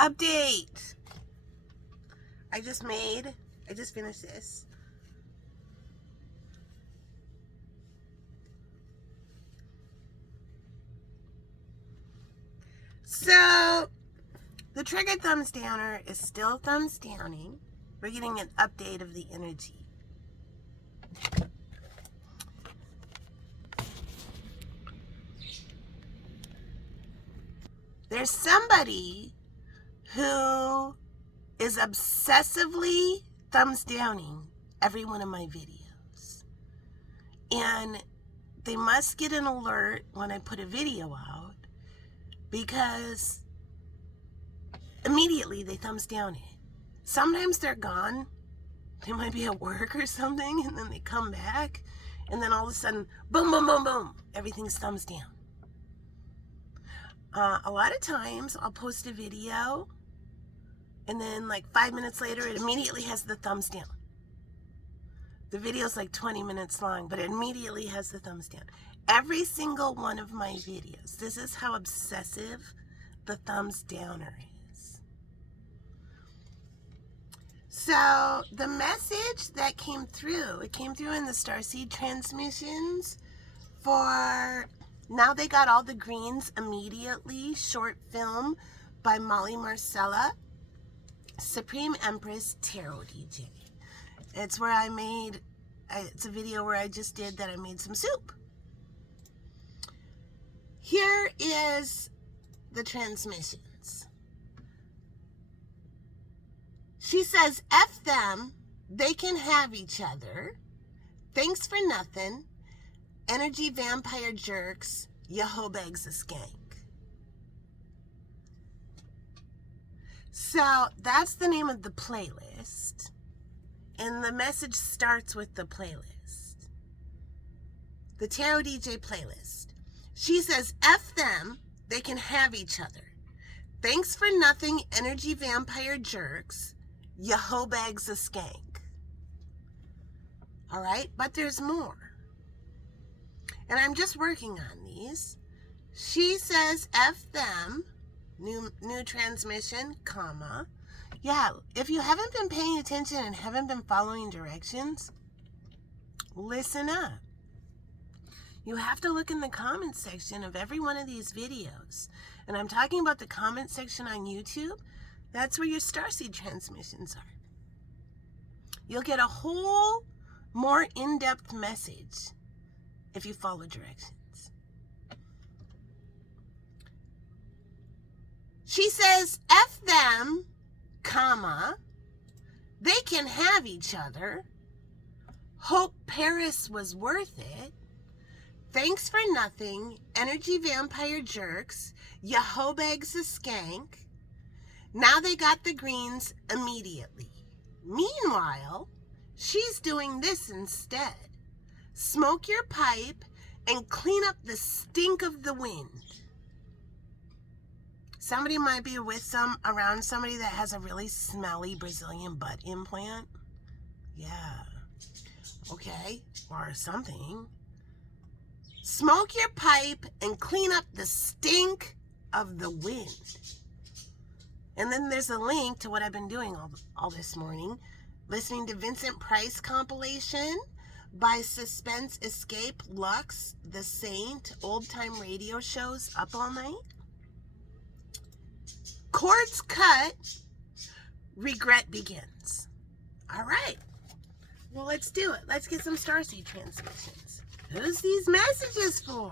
Update. I just finished this. So, the trigger thumbs downer is still thumbs downing. We're getting an update of the energy. There's somebody who is obsessively thumbs downing every one of my videos. And they must get an alert when I put a video out, because immediately they thumbs down it. Sometimes they're gone. They might be at work or something, and then they come back, and then all of a sudden, boom, boom, boom, boom, everything's thumbs down. A lot of times I'll post a video, and then like 5 minutes later, it immediately has the thumbs down. The video's like 20 minutes long, but it immediately has the thumbs down. Every single one of my videos, this is how obsessive the thumbs downer is. So the message that came through, it came through in the Starseed transmissions for Now They Got All the Greens Immediately, short film by Molly Marcella, Supreme Empress Tarot DJ. It's where it's a video where I just did that I made some soup. Here is the transmissions. She says, F them, they can have each other. Thanks for nothing. Energy vampire jerks, Yahobeg's a skank. So that's the name of the playlist. And the message starts with the playlist. The Tarot DJ playlist. She says, F them, they can have each other. Thanks for nothing, energy vampire jerks, Yahobeg's a skank. All right, but there's more. And I'm just working on these. She says, F them, new transmission, comma. Yeah, if you haven't been paying attention and haven't been following directions, listen up. You have to look in the comment section of every one of these videos. And I'm talking about the comment section on YouTube. That's where your Starseed transmissions are. You'll get a whole more in-depth message if you follow directions. She says, F them, comma, they can have each other. Hope Paris was worth it. Thanks for nothing, energy vampire jerks, Yahobeg's a skank. Now they got the greens immediately. Meanwhile, she's doing this instead. Smoke your pipe and clean up the stink of the wind. Somebody might be around somebody that has a really smelly Brazilian butt implant. Yeah. Okay. Or something. Smoke your pipe and clean up the stink of the wind. And then there's a link to what I've been doing all this morning. Listening to Vincent Price compilation by Suspense Escape, Lux, The Saint, old time radio shows up all night. Chords cut, regret begins. All right. Well, let's do it. Let's get some Starseed transmissions. Who's these messages for?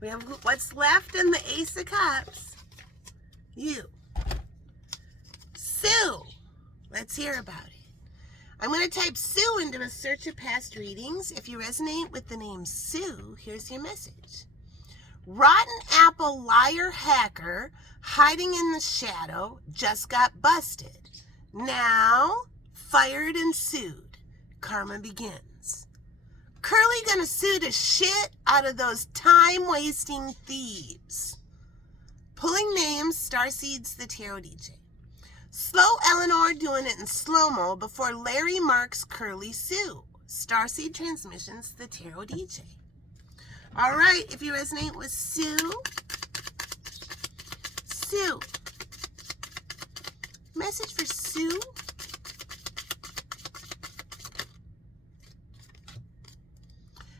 We have what's left in the Ace of Cups. You. Sue. Let's hear about it. I'm going to type Sue into a search of past readings. If you resonate with the name Sue, here's your message. Rotten apple liar hacker hiding in the shadow just got busted. Now fired and sued. Karma begins. Curly gonna sue the shit out of those time-wasting thieves. Pulling names, Starseed's the Tarot DJ. Slow Eleanor doing it in slow-mo before Larry marks Curly Sue. Starseed Transmissions, the Tarot DJ. All right, if you resonate with Sue, Message for Sue.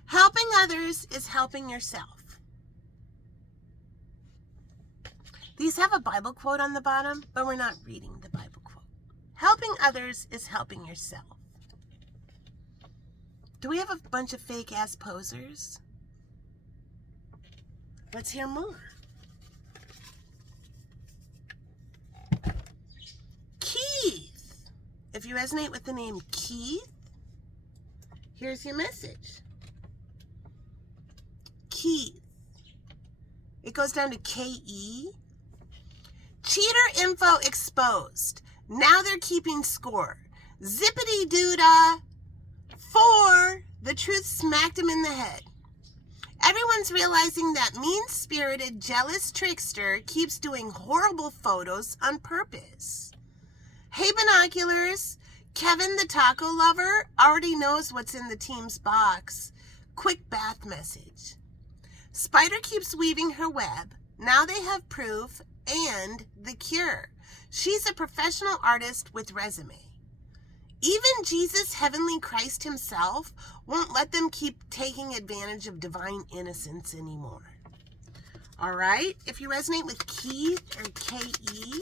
Helping others is helping yourself. These have a Bible quote on the bottom, but we're not reading the Bible quote. Helping others is helping yourself. Do we have a bunch of fake-ass posers? Let's hear more. Keith. If you resonate with the name Keith, here's your message. Keith. It goes down to K-E. Cheater info exposed. Now they're keeping score. Zippity-doo-dah. 4. The truth smacked him in the head. Everyone's realizing that mean-spirited, jealous trickster keeps doing horrible photos on purpose. Hey, binoculars. Kevin, the taco lover, already knows what's in the team's box. Quick bath message. Spider keeps weaving her web. Now they have proof and the cure. She's a professional artist with resume. Even Jesus, Heavenly Christ himself, won't let them keep taking advantage of divine innocence anymore. All right? If you resonate with Keith or K-E,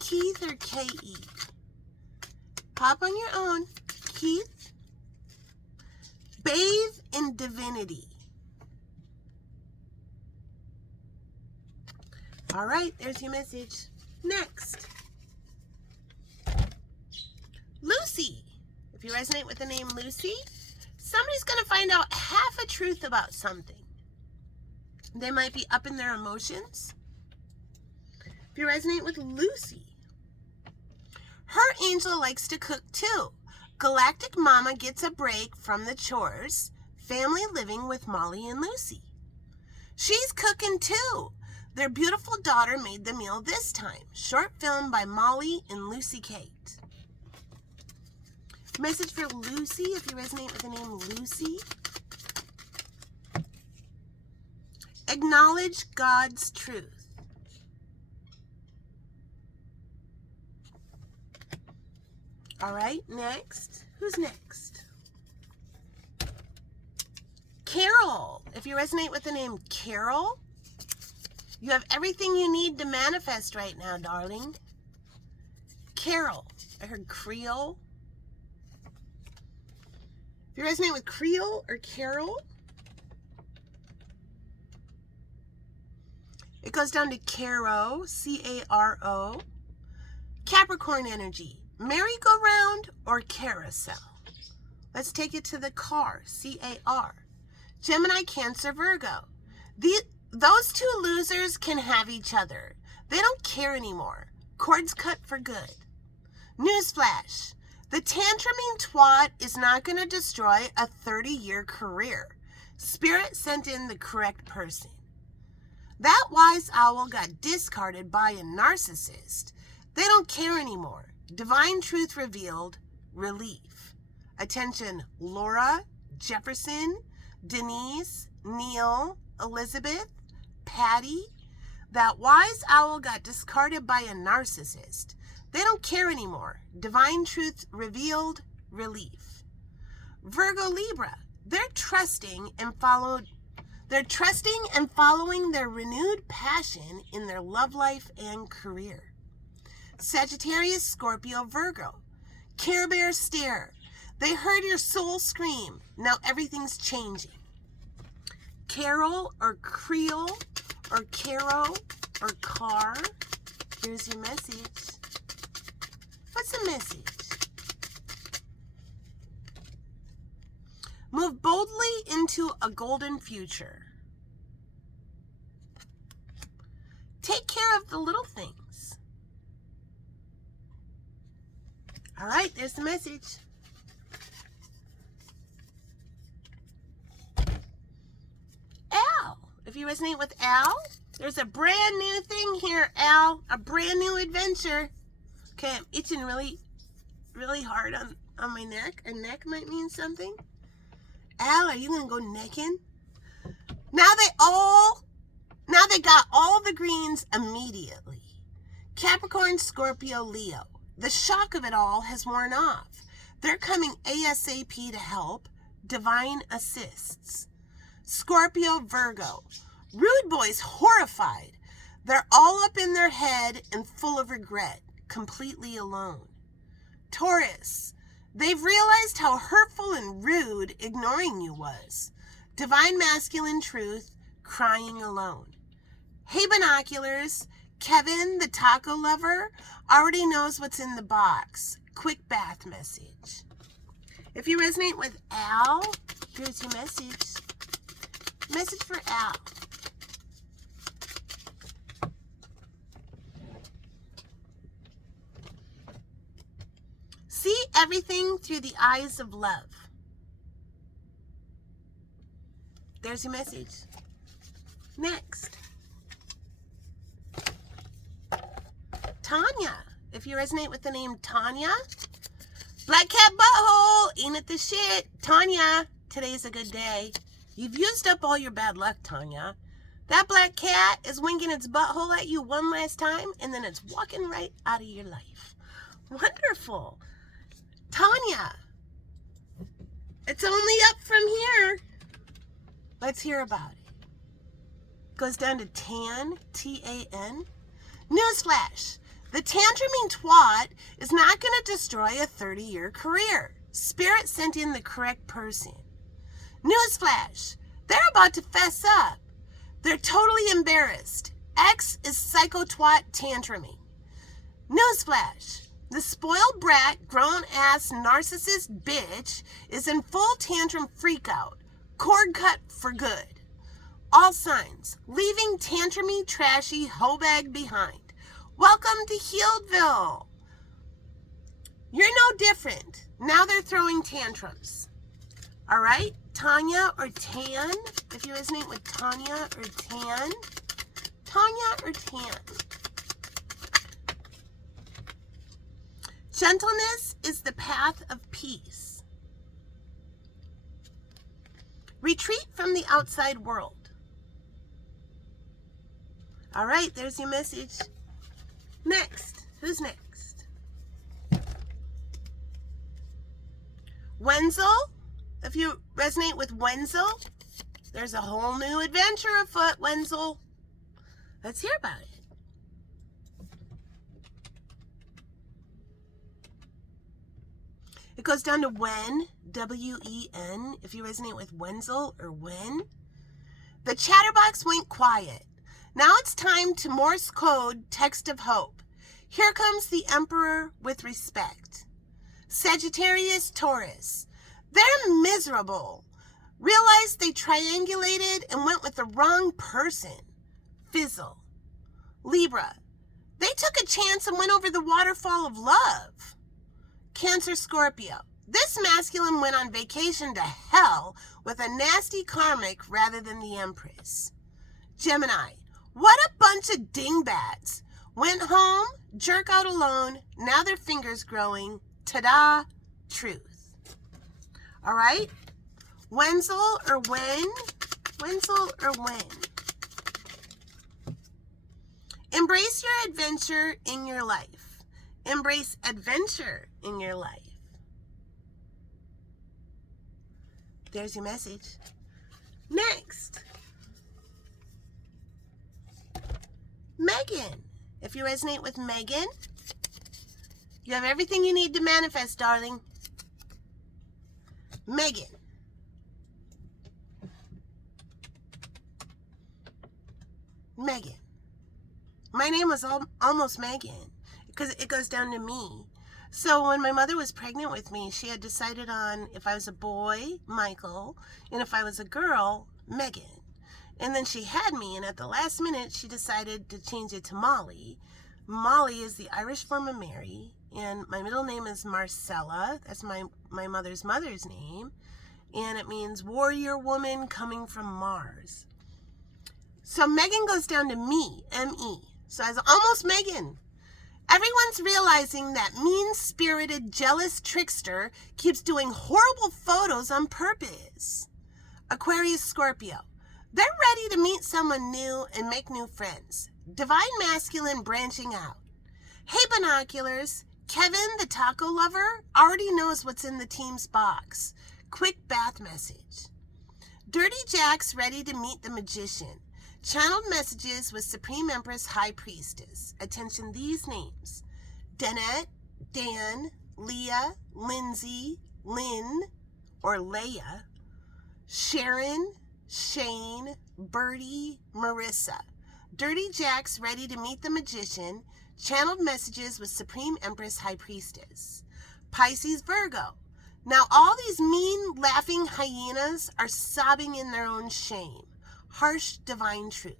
Keith or K-E, pop on your own. Keith, bathe in divinity. All right, there's your message. Next. Lucy. If you resonate with the name Lucy, somebody's going to find out half a truth about something. They might be up in their emotions. If you resonate with Lucy, her angel likes to cook too. Galactic Mama gets a break from the chores. Family living with Molly and Lucy. She's cooking too. Their beautiful daughter made the meal this time. Short film by Molly and Lucy Kate. Message for Lucy, if you resonate with the name Lucy. Acknowledge God's truth. All right, next. Who's next? Carol. If you resonate with the name Carol, you have everything you need to manifest right now, darling. Carol. I heard Creole. If you resonate with Creole or Carol, it goes down to Caro, C-A-R-O. Capricorn energy. Merry-go-round or carousel. Let's take it to the car, C-A-R. Gemini, Cancer, Virgo. Those two losers can have each other. They don't care anymore. Cords cut for good. Newsflash. The tantruming twat is not going to destroy a 30-year career. Spirit sent in the correct person. That wise owl got discarded by a narcissist. They don't care anymore. Divine truth revealed. Relief. Attention, Laura, Jefferson, Denise, Neil, Elizabeth, Patty. That wise owl got discarded by a narcissist. They don't care anymore. Divine truth revealed. Relief. Virgo, Libra. They're trusting and following their renewed passion in their love life and career. Sagittarius, Scorpio, Virgo. Care Bear stare. They heard your soul scream. Now everything's changing. Carol or Creole or Caro or Car. Here's your message. What's the message? Move boldly into a golden future. Take care of the little things. All right, there's the message. Al, if you resonate with Al, there's a brand new thing here, Al. A brand new adventure. Okay, I'm itching really, really hard on my neck. A neck might mean something. Al, are you going to go necking? Now they got all the greens immediately. Capricorn, Scorpio, Leo. The shock of it all has worn off. They're coming ASAP to help. Divine assists. Scorpio, Virgo. Rude boys horrified. They're all up in their head and full of regret, completely alone. Taurus. They've realized how hurtful and rude ignoring you was. Divine masculine truth, crying alone. Hey, binoculars. Kevin, the taco lover, already knows what's in the box. Quick bath message. If you resonate with Al, here's your message. Message for Al. See everything through the eyes of love. There's your message. Next. Tanya. If you resonate with the name Tanya, Black Cat Butthole, ain't it the shit? Tanya, today's a good day. You've used up all your bad luck, Tanya. That black cat is winking its butthole at you one last time, and then it's walking right out of your life. Wonderful. Tanya, it's only up from here. Let's hear about it. Goes down to Tan, T-A-N. Newsflash. The tantruming twat is not going to destroy a 30-year career. Spirit sent in the correct person. Newsflash. They're about to fess up. They're totally embarrassed. X is psycho twat tantruming. Newsflash. The spoiled brat, grown-ass narcissist bitch is in full tantrum freakout. Cord cut for good. All signs. Leaving tantrumy, trashy hoe bag behind. Welcome to Healdville. You're no different. Now they're throwing tantrums. All right? Tanya or Tan. If you resonate with Tanya or Tan. Tanya or Tan. Gentleness is the path of peace. Retreat from the outside world. All right, there's your message. Next. Who's next? Wenzel. If you resonate with Wenzel, there's a whole new adventure afoot, Wenzel. Let's hear about it. It goes down to Wen, W-E-N, if you resonate with Wenzel or Wen. The chatterbox went quiet. Now it's time to Morse code text of hope. Here comes the Emperor with respect. Sagittarius, Taurus. They're miserable. Realized they triangulated and went with the wrong person. Fizzle. Libra. They took a chance and went over the waterfall of love. Cancer, Scorpio. This masculine went on vacation to hell with a nasty karmic rather than the Empress. Gemini. What a bunch of dingbats. Went home, jerk out alone, now their fingers growing. Ta-da, truth. All right? Wenzel or Wen? Wenzel or Wen? Embrace your adventure in your life. Embrace adventure in your life. There's your message. Next. Megan. If you resonate with Megan, you have everything you need to manifest, darling. Megan. Megan. My name was almost Megan because it goes down to me. So when my mother was pregnant with me, she had decided on if I was a boy, Michael, and if I was a girl, Megan. And then she had me, and at the last minute, she decided to change it to Molly. Molly is the Irish form of Mary, and my middle name is Marcella. That's my mother's name, and it means warrior woman coming from Mars. So Megan goes down to me, M-E. So I was almost Megan. Everyone's realizing that mean-spirited, jealous trickster keeps doing horrible photos on purpose. Aquarius, Scorpio. They're ready to meet someone new and make new friends. Divine masculine branching out. Hey, binoculars. Kevin, the taco lover, already knows what's in the team's box. Quick bath message. Dirty Jack's ready to meet the magician. Channeled messages with Supreme Empress High Priestess. Attention these names. Danette, Dan, Leah, Lindsay, Lynn, or Leia, Sharon, Shane, Birdie, Marissa. Dirty Jack's ready to meet the magician. Channeled messages with Supreme Empress High Priestess. Pisces, Virgo. Now all these mean, laughing hyenas are sobbing in their own shame. Harsh divine truth.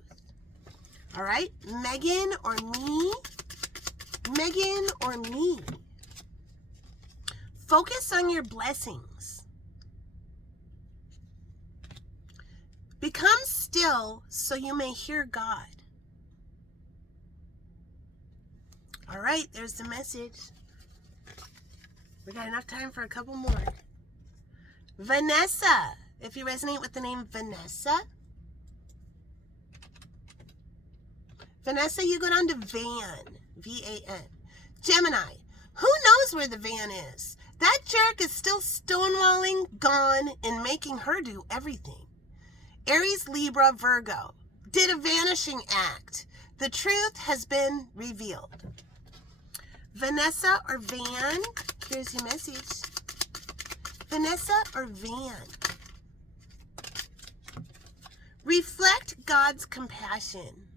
All right, Megan or me? Megan or me? Focus on your blessings. Become still so you may hear God. All right, there's the message. We got enough time for a couple more. Vanessa. If you resonate with the name Vanessa. Vanessa, you go down to Van. V-A-N. Gemini. Who knows where the van is? That jerk is still stonewalling, gone, and making her do everything. Aries, Libra, Virgo. Did a vanishing act. The truth has been revealed. Vanessa or Van, here's your message. Vanessa or Van. Reflect God's compassion.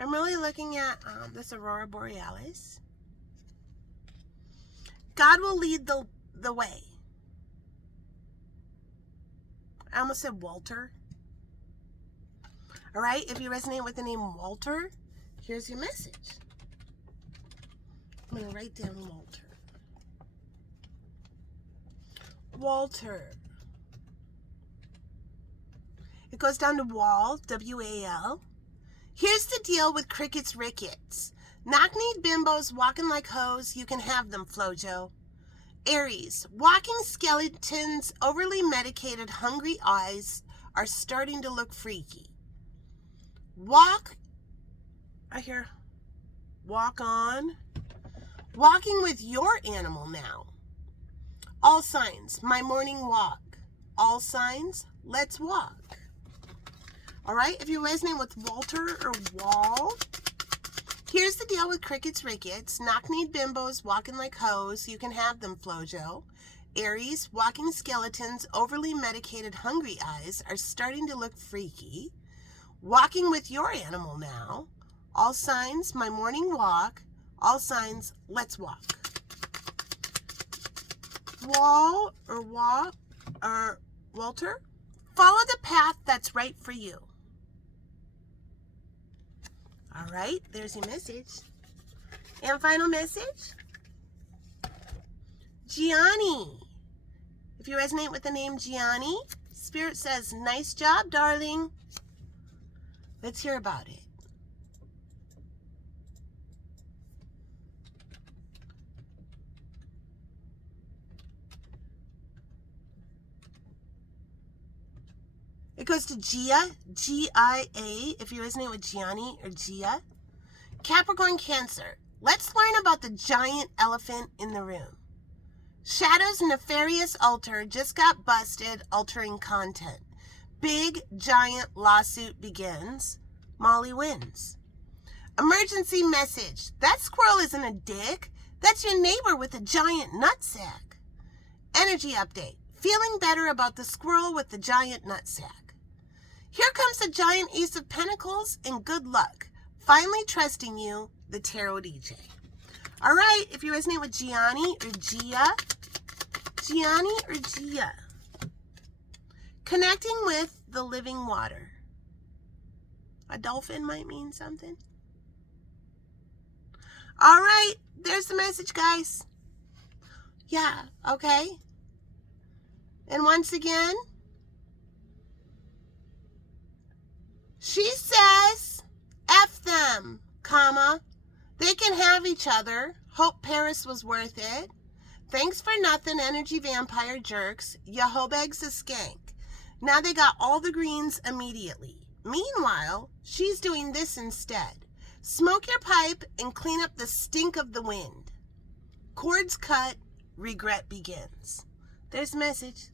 I'm really looking at this Aurora Borealis. God will lead the way. I almost said Walter. All right, if you resonate with the name Walter, here's your message. I'm going to write down Walter. Walter. It goes down to Wall, W-A-L. Here's the deal with crickets rickets. Knock-kneed bimbos walking like hoes, you can have them, Flojo. Aries, walking skeletons, overly medicated, hungry eyes are starting to look freaky. I hear walk on. Walking with your animal now. All signs, my morning walk. All signs, let's walk. All right, if you resonate with Walter or Wall, here's the deal with crickets rickets. Knock-kneed bimbos walking like hoes. You can have them, Flojo. Aries, walking skeletons, overly medicated, hungry eyes are starting to look freaky. Walking with your animal now. All signs, my morning walk. All signs, let's walk. Wall or Walk or Walter, follow the path that's right for you. All right, there's your message. And final message. Gianni. If you resonate with the name Gianni, Spirit says, nice job, darling. Let's hear about it. It goes to Gia, G-I-A, if you resonate with Gianni or Gia. Capricorn, Cancer. Let's learn about the giant elephant in the room. Shadow's nefarious altar just got busted altering content. Big, giant lawsuit begins. Molly wins. Emergency message. That squirrel isn't a dick. That's your neighbor with a giant nutsack. Energy update. Feeling better about the squirrel with the giant nutsack. Here comes the giant Ace of Pentacles and good luck. Finally trusting you, the Tarot DJ. All right, if you resonate with Gianni or Gia. Gianni or Gia. Connecting with the living water. A dolphin might mean something. All right, there's the message, guys. Yeah, okay. And once again, she says, F them, comma. They can have each other. Hope Paris was worth it. Thanks for nothing, energy vampire jerks. Yahobeg's a skank. Now they got all the greens immediately. Meanwhile, she's doing this instead. Smoke your pipe and clean up the stink of the wind. Cords cut, regret begins. There's a message.